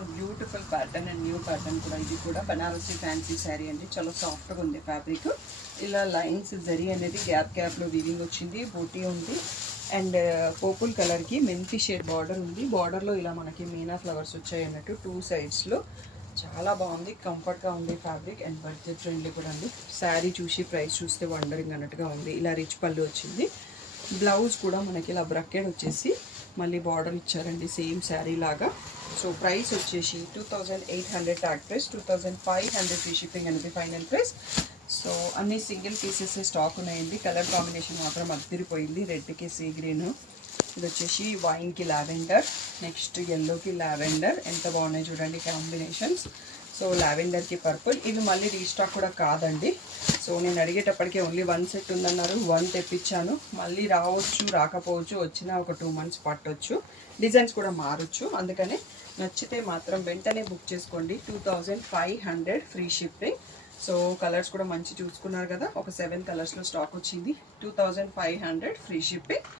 Super beautiful pattern and new pattern కూడా. ఇది కూడా బనారసి ఫ్యాన్సీ శారీ అండి. చాలా సాఫ్ట్గా ఉంది ఫ్యాబ్రిక్. ఇలా లైన్స్ జరీ అనేది గ్యాప్లో వీవింగ్ వచ్చింది. బూటీ ఉంది అండ్ పర్పుల్ కలర్కి మెంతి షేడ్ బార్డర్ ఉంది. బార్డర్లో ఇలా మనకి మీనా ఫ్లవర్స్ వచ్చాయి అన్నట్టు 2 సైడ్స్లో. చాలా బాగుంది, కంఫర్ట్గా ఉంది ఫ్యాబ్రిక్ అండ్ బడ్జెట్ ఫ్రెండ్లీ కూడా ఉంది. శారీ చూసి ప్రైస్ చూస్తే వండరింగ్ అన్నట్టుగా ఉంది. ఇలా రిచ్ పళ్ళు వచ్చింది. బ్లౌజ్ కూడా మనకి ఇలా బ్రకెట్ వచ్చేసి మళ్ళీ బార్డర్ ఇచ్చారండి సేమ్ శారీ లాగా. సో ప్రైస్ వచ్చేసి 2800 ట్యాగ్ ప్రైస్, 2500 ఫ్రీ షిప్పింగ్ అనేది ఫైనల్ ప్రైస్. సో అన్ని సింగిల్ పీసెస్ స్టాక్ ఉన్నాయండి. కలర్ కాంబినేషన్ మాత్రం అద్దరిపోయింది. రెడ్కి సీ గ్రీన్, ఇది వచ్చేసి వైన్కి లావెండర్, నెక్స్ట్ ఎల్లోకి లావెండర్. ఎంత బాగున్నాయి చూడండి కాంబినేషన్స్. So లావెండర్కి purple. ఇవి మళ్ళీ రీస్టాక్ కూడా కాదండి. సో నేను అడిగేటప్పటికే ఓన్లీ 1 సెట్ ఉందన్నారు, 1 తెప్పించాను. మళ్ళీ రావచ్చు రాకపోవచ్చు, వచ్చినా ఒక 2 మంత్స్ పట్టొచ్చు, డిజైన్స్ కూడా మారచ్చు. అందుకనే నచ్చితే మాత్రం వెంటనే బుక్ చేసుకోండి. 2500 ఫ్రీ షిప్పింగ్. సో కలర్స్ కూడా మంచి చూసుకున్నారు కదా, ఒక 7 కలర్స్లో స్టాక్ వచ్చింది. 2500 ఫ్రీ షిప్పింగ్.